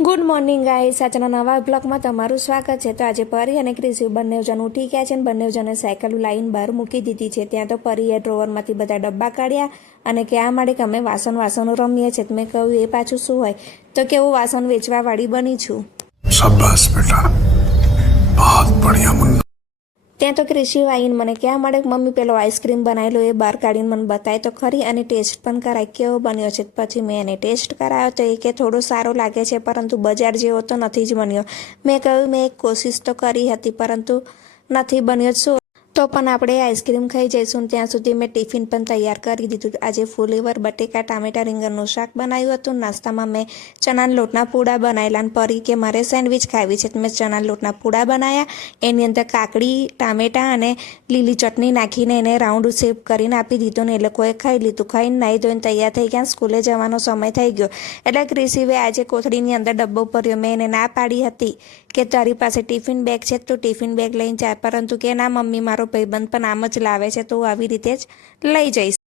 Good morning guys, આજના નવા બ્લોગમાં તમારું સ્વાગત છે। તો આજે પરી અને ક્રિશુ બંને જણ ઉઠી ગયા છે અને બંને જણે સાયકલ લાઈન બહાર મૂકી દીધી છે। ત્યાં તો પરીએ ડ્રોવરમાંથી બધા ડબ્બા કાઢ્યા અને કહેવા માંડી કે અમે વાસણો રમીએ છીએ। મેં કહ્યું એ પાછું શું હોય? તો કે હું વાસણ વેચવા વાળી બની છું। શાબાશ બેટા, बहुत बढ़िया मुन्ना। ત્યાં તો ક્રિશુ આવીને મને કહેવા માંડે કે મમ્મી પેલો આઈસ્ક્રીમ બનાવેલો એ બહાર કાઢીને મને બતાય તો ખરી અને ટેસ્ટ પણ કરાય કેવો બન્યો છે। પછી મેં એને ટેસ્ટ કરાવ્યો તો એ કે થોડો સારો લાગે છે, પરંતુ બજાર જેવો તો નથી જ બન્યો। મેં કહ્યું મેં એક કોશિશ તો કરી હતી, પરંતુ નથી બન્યો। શું તો પણ આપણે આઈસ્ક્રીમ ખાઈ જઈશું। ત્યાં સુધી મેં ટિફિન પણ તૈયાર કરી દીધું। આજે ફુલીવર બટેકા ટામેટા રીંગણનું શાક બનાવ્યું હતું। નાસ્તામાં મેં ચણાના લોટના પૂડા બનાવેલા અને પરી કે મારે સેન્ડવિચ ખાવી છે, મેં ચણાના લોટના પૂડા બનાવ્યા। એની અંદર કાકડી ટામેટા અને લીલી ચટણી નાખીને એને રાઉન્ડ શેપ કરીને આપી દીધું ને એ લોકોએ ખાઈ લીધું। ખાઈને નાહી ધોઈને તૈયાર થઈ ગયા। સ્કૂલે જવાનો સમય થઈ ગયો એટલે ક્રિશિવે આજે કોથળીની અંદર ડબ્બો ભર્યો। મેં એને ના પાડી હતી કે તારી પાસે ટિફિન બેગ છે તો ટિફિન બેગ લઈને જા, પરંતુ કે ના મમ્મી મારો ભાઈબંધ પણ આમ જ લાવે છે તો આવી રીતે જ લઈ જઈશ।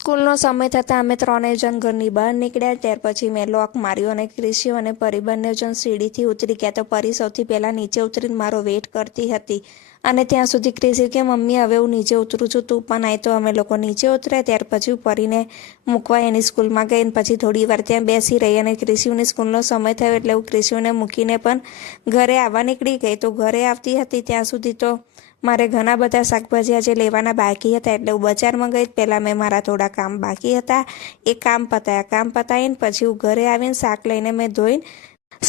સ્કૂલનો સમય થતાં અમે ત્રણેય જણ ઘરની બહાર નીકળ્યા। ત્યાર પછી મેં લોક માર્યો અને ક્રિશિવ અને પરી બંને જણ સીડીથી ઉતરી ગયા। તો પરી સૌથી પહેલાં નીચે ઉતરીને મારો વેઇટ કરતી હતી અને ત્યાં સુધી ક્રિશિવ કે મમ્મી હવે હું નીચે ઉતરું છું, તું પણ આય। તો અમે લોકો નીચે ઉતર્યા। ત્યાર પછી પરીને મૂકવા એની સ્કૂલમાં ગઈ અને પછી થોડી વાર ત્યાં બેસી રહી અને ક્રિશિવની સ્કૂલનો સમય થયો એટલે હું ક્રિશિવને મૂકીને પણ ઘરે આવવા નીકળી ગઈ। તો ઘરે આવતી હતી ત્યાં સુધી તો મારે ઘણા બધા શાકભાજી આજે લેવાના બાકી હતા એટલે હું બજારમાં ગઈ। પહેલાં મેં મારા થોડા કામ બાકી હતા એ કામ પતાવીને પછી હું ઘરે આવીને શાક લઈને મેં ધોઈને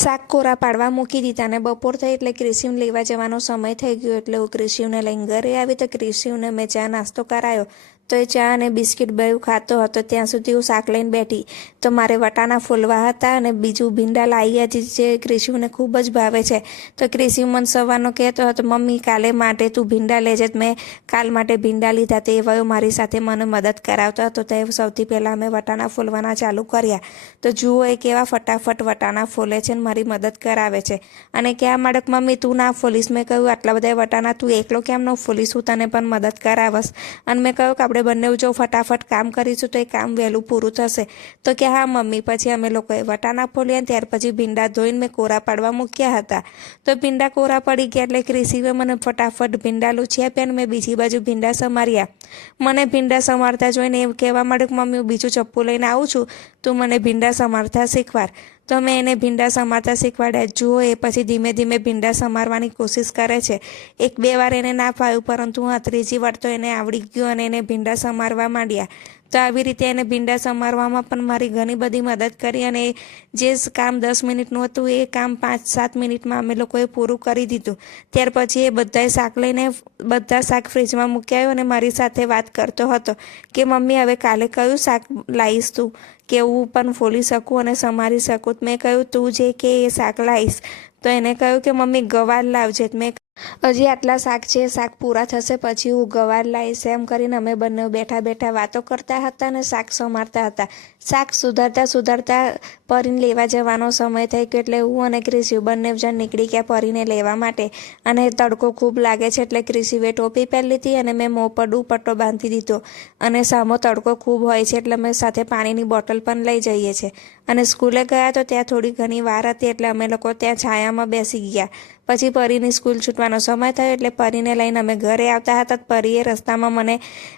શાક કોરા પાડવા મૂકી દીધા અને બપોર થઈ એટલે ક્રિશિવને લેવા જવાનો સમય થઈ ગયો એટલે હું ક્રિશિવને લઈને ઘરે આવી। તો ક્રિશિવને મેં ચા નાસ્તો કરાયો તો એ ચા અને બિસ્કિટ બેવ ખાતો હતો। ત્યાં સુધી હું શાક લઈને બેઠી તો મારે વટાણા ફોલવા હતા અને બીજું ભીંડા લાવી હતી જે ક્રિશિવને ખૂબ જ ભાવે છે। તો ક્રિશિવ મને સવારનો કહેતો હતો મમ્મી કાલે માટે તું ભીંડા લેજે। મેં કાલ માટે ભીંડા લીધા તે વયો મારી સાથે મને મદદ કરાવતો હતો। તો સૌથી પહેલાં મેં વટાણા ફોલવાના ચાલુ કર્યા તો જુઓ એ કેવા ફટાફટ વટાણા ફોલે છે ને મારી મદદ કરાવે છે અને કહેવા માંડે મમ્મી તું ના ફોલીશ। મેં કહ્યું આટલા બધા વટાણા તું એકલો કેમ ન ફોલીશ, હું તને પણ મદદ કરાવશ। અને મેં કહ્યું કે આપણે બંને જો ફટાફટ કામ કરીશું તો એ કામ વહેલું પૂરું થશે। તો કે હા મમ્મી। પછી અમે લોકોએ વટાણા ફોલ્યા ત્યાર પછી ભીંડા ધોઈને મેં કોરા પાડવા મૂક્યા હતા। તો ભીંડા કોરા પડી ગયા એટલે ક્રિશિવે મને ફટાફટ ભીંડા લૂછી આપ્યા અને મેં બીજી બાજુ ભીંડા સમાર્યા। મને ભીંડા સમારતા જોઈને એ કહેવા માંડે કે મમ્મી હું બીજું ચપ્પુ લઈને આવું છું, તું મને ભીંડા સમારતા શીખવાડ। તો મેં એને ભીંડા સમારતા શીખવાડ્યા। જુઓ એ પછી ધીમે ધીમે ભીંડા સમારવાની કોશિશ કરે છે। એક બે વાર એને ના ફાવ્યું, પરંતુ હા ત્રીજી વાર તો એને આવડી ગયું અને એને ભીંડા સમારવા માંડ્યા। તો આવી રીતે એને ભીંડા સમારવામાં પણ મારી ઘણી બધી મદદ કરી અને જે કામ 10 મિનિટનું હતું એ કામ 5-7 મિનિટમાં અમે લોકોએ પૂરું કરી દીધું। ત્યાર પછી એ બધાએ શાક લઈને બધા શાક ફ્રીજમાં મૂકી આવ્યો અને મારી સાથે વાત કરતો હતો કે મમ્મી હવે કાલે કયું શાક લાવીશ તું કે હું પણ ફોલી શકું અને સમારી શકું। મેં કહ્યું તું જે કે એ શાક લાવીશ। તો એને કહ્યું કે મમ્મી ગવાર લાવજે। મેં હજી આટલા શાક છે, શાક પૂરા થશે પછી હું ગવાર લાવીશ। એમ કરીને અમે બંને બેઠા બેઠા વાતો કરતા હતા અને શાક સમારતા હતા। શાક સુધારતા પરીને લેવા જવાનો સમય થઈ ગયો એટલે હું અને ક્રિશિવ બંને જણ નીકળી ગયા પરીને લેવા માટે। અને તડકો ખૂબ લાગે છે એટલે ક્રિશિવે ટોપી પહેરી લીધી અને મેં મોં પર દુપટ્ટો બાંધી દીધો અને સામો તડકો ખૂબ હોય છે એટલે અમે સાથે પાણીની બોટલ પણ લઈ જઈએ છીએ। અને સ્કૂલે ગયા તો ત્યાં થોડી ઘણી વાર હતી એટલે અમે લોકો ત્યાં છાયામાં બેસી ગયા। પછી પરીની સ્કૂલ છૂટવાનો સમય થયો એટલે પરીને લઈને અમે ઘરે આવતા હતા। પરીએ રસ્તામાં મને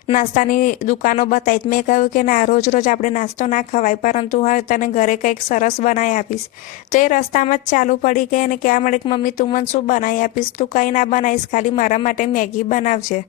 નાસ્તાની દુકાનો બતાવી। મેં કહ્યું કે ના રોજ રોજ આપણે નાસ્તો ના ખવાય, પરંતુ હવે તને ઘરે કંઈક સરસ બનાવી આપીશ। તો એ રસ્તામાં જ ચાલુ પડી ગઈ અને કહેવા માંડી કે મમ્મી તું મને શું બનાવી આપીશ? તું કંઈ ના બનાવીશ, ખાલી મારા માટે મેગી બનાવજે।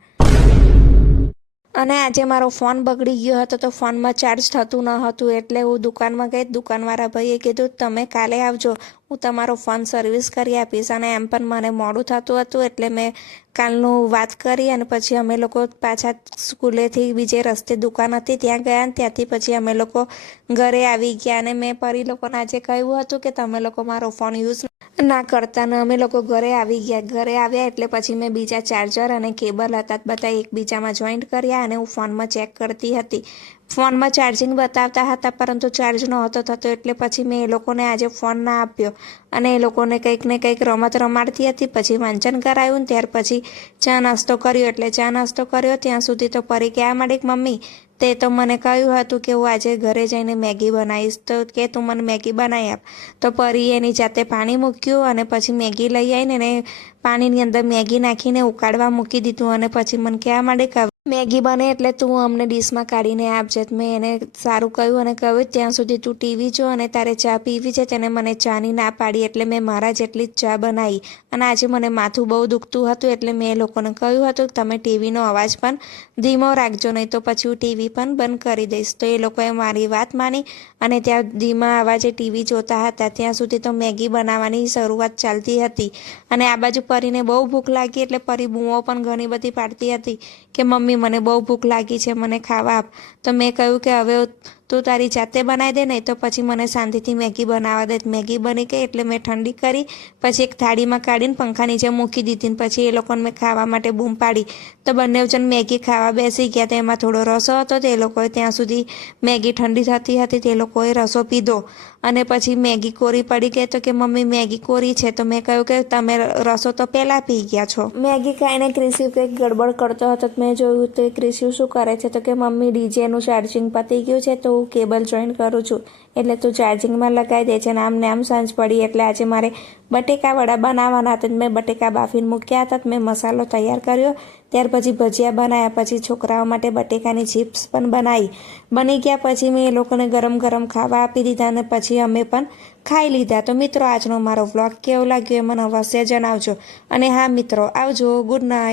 અને આજે મારો ફોન બગડી ગયો હતો તો ફોનમાં ચાર્જ થતું ન હતું એટલે હું દુકાનમાં ગઈ। દુકાનવાળા ભાઈએ કીધું તમે કાલે આવજો, હું તમારો ફોન સર્વિસ કરી આપીશ। અને એમ પણ મને મોડું થતું હતું એટલે મેં કાલનું વાત કરી અને પછી અમે લોકો પાછા સ્કૂલેથી બીજે રસ્તે દુકાન હતી ત્યાં ગયા અને ત્યાંથી પછી અમે લોકો ઘરે આવી ગયા। અને મેં પરી લોકોને આજે કહ્યું હતું કે તમે લોકો મારો ફોન યુઝ ના કરતા ને અમે લોકો ઘરે આવી ગયા। ઘરે આવ્યા એટલે પછી મેં બીજા ચાર્જર અને કેબલ હતા બધા એકબીજામાં જોઈન્ટ કર્યા અને હું ફોનમાં ચેક કરતી હતી। ફોનમાં ચાર્જિંગ બતાવતા હતા પરંતુ ચાર્જ નહોતો થતો એટલે પછી મેં એ લોકોને આજે ફોન ના આપ્યો અને એ લોકોને કંઈક ને કંઈક રમત રમાડતી હતી. પછી વાંચન કરાયું ને ત્યાર પછી ચા નાસ્તો કર્યો. એટલે ચા નાસ્તો કર્યો ત્યાં સુધી તો પરી કહેવા માંડી કે મમ્મી તે તો મને કહ્યું હતું કે હું આજે ઘરે જઈને મેગી બનાવીશ તો કે તું મને મેગી બનાવી આપ. તો પરી એની જાતે પાણી મૂક્યું અને પછી મેગી લઈ આવીને એને પાણીની અંદર મેગી નાખીને ઉકાળવા મૂકી દીધું અને પછી મને કહેવા માંડી કે મેગી બને એટલે તું અમને ડીશમાં કાઢીને આપજે. મેં એને સારું કહ્યું અને કહ્યું ત્યાં સુધી તું ટીવી જો અને તારે ચા પીવી છે. તેને મને ચાની ના પાડી એટલે મેં મારા જેટલી જ ચા બનાવી અને આજે મને માથું બહુ દુખતું હતું એટલે મેં એ લોકોને કહ્યું હતું કે તમે ટીવીનો અવાજ પણ ધીમો રાખજો નહીં તો પછી હું ટીવી પણ બંધ કરી દઈશ. તો એ લોકોએ મારી વાત માની અને ત્યાં ધીમા અવાજે ટીવી જોતા હતા. ત્યાં સુધી તો મેગી બનાવવાની શરૂઆત ચાલતી હતી અને આ બાજુ પરીને બહુ ભૂખ લાગી એટલે પરી બૂમો પણ ઘણી બધી પાડતી હતી કે મમ્મી મને બહુ ભૂખ લાગી છે, મને ખાવા આપ. તો મેં કહ્યું કે હવે તું તારી જાતે બનાવી દે નહીં તો પછી મને શાંતિથી મેગી બનાવવા દે. મેગી બની ગઈ એટલે મેં ઠંડી કરી પછી એક થાળીમાં કાઢીને પંખા નીચે મૂકી દીધી ને પછી એ લોકોને મેં ખાવા માટે બૂમ પાડી. તો બંને જણ મેગી ખાવા બેસી ગયા. તો એમાં થોડો રસો હતો તે લોકોએ ત્યાં સુધી મેગી ઠંડી થતી હતી તે લોકોએ રસો પીધો અને પછી મેગી કોરી પડી ગઈ. તો કે મમ્મી મેગી કોરી છે. તો મેં કહ્યું કે તમે રસો તો પહેલાં પી ગયા છો. મેગી ખાઈને ક્રિશિવ કંઈક ગડબડ કરતો હતો. મેં જોયું તો ક્રિશિવ શું કરે છે તો કે મમ્મી ડીજેનું ચાર્જિંગ પતી ગયું છે તો હું કેબલ જોઈન કરું છું એટલે તું ચાર્જિંગમાં લગાવી દે છે. ને આમને આમ સાંજ પડી એટલે આજે મારે બટેકા વડા બનાવવાના હતા. મેં બટેકા બાફીને મૂક્યા હતા. મેં મસાલો તૈયાર કર્યો ત્યાર પછી ભજીયા બનાવ્યા. પછી છોકરાઓ માટે બટેકાની ચિપ્સ પણ બની ગયા. પછી મેં એ લોકોને ગરમ ગરમ ખાવા આપી દીધા અને પછી અમે પણ ખાઈ લીધા. તો મિત્રો આજનો મારો વ્લોગ કેવો લાગ્યો એ મને અવશ્ય જણાવજો અને હા મિત્રો આવજો, ગુડ નાઇટ.